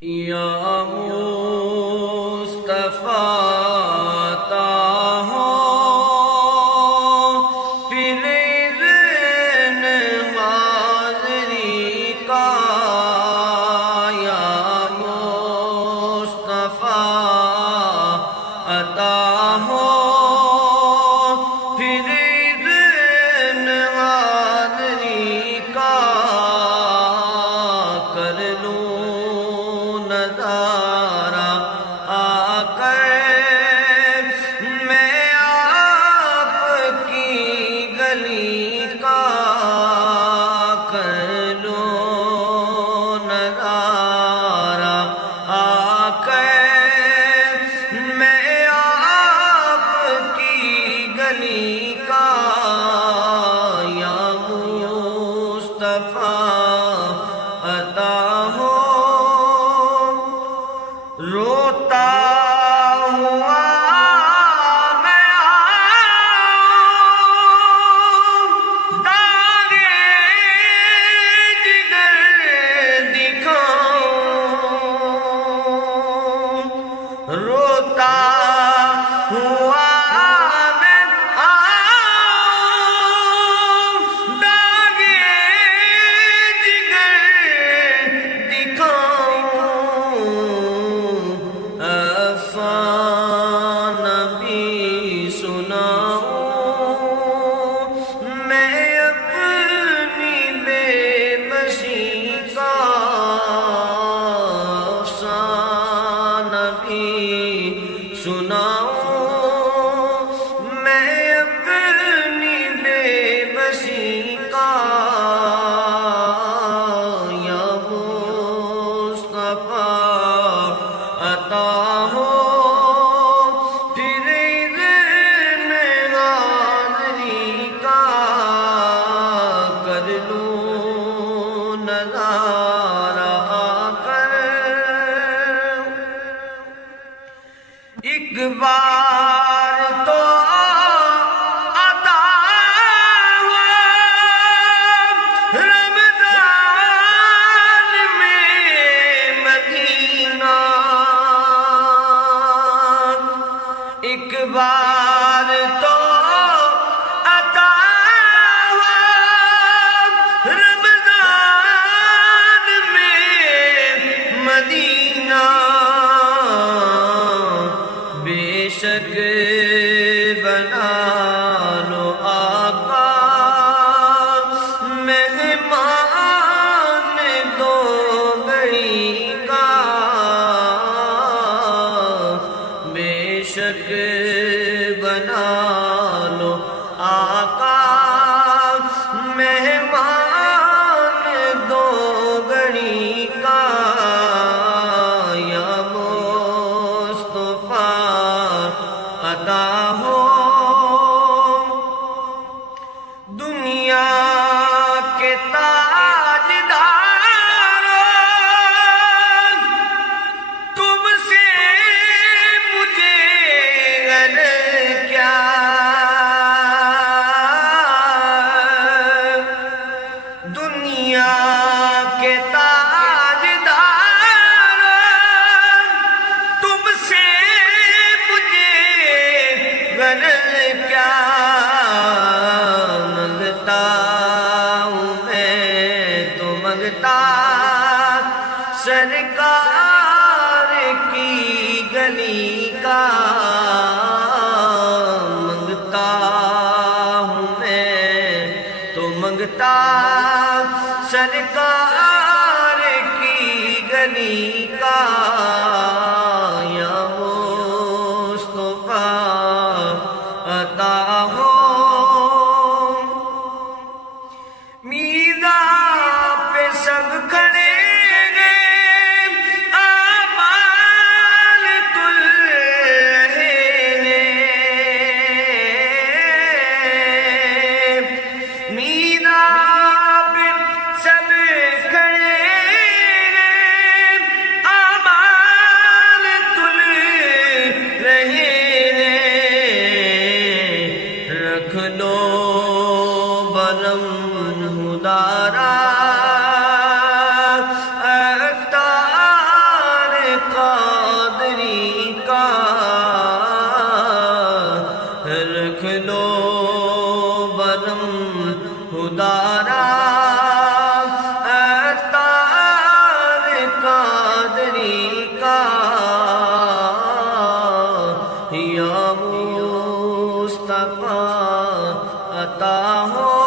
یا مصطفیٰ عطا ہو پھر اذن حاضری کا، یا مصطفیٰ عطا ہو پھر اذن حاضری کا، کر لوں نظارہ آ کر میں آپ کی گلی کا، کر لوں نظارہ آ کر میں آپ کی گلی کا، یا مصطفیٰ عطا ہو روتا ہوا میں آؤں، داغے جگر دکھاؤں، روتا ہوا میں آؤں، داغے جگر دکھاؤں، افسانہ بھی سناؤں میں اپنی بے بسی کا، افسانہ بھی سناؤں میں اپنی بے بسی کا، یا مصطفیٰ عطا ہو پھر اذن حاضری کا، کر لوں نظارہ آ کر ایک بار تو عطا ہوا رمضان میں مدینہ، ایک بار تو عطا ہوا رمضان میں مدینہ، بے شک بنا لو آقا مہمان دو گھڑی کا، بے شک بنا لو آقا مہمان دو گھڑی کا، یا مصطفیٰ عطا ہو دنیا کے تاجداروں، تم سے مجھے غرض کیا، دنیا کے تاجداروں، تم سے مجھے غرض کیا، منگتا ہوں میں تو منگتا سرکار کی گلی کا، منگتا ہوں میں تو منگتا سرکار کی گلی کا، یا مصطفیٰ عطا ہو میزاں پہ سب کھڑے ہیں اعمال تل رہے ہیں، میزاں پہ سب کھڑے ہیں اعمال بنم ہدارا اتار قادری کا یا مصطفیٰ عطا ہو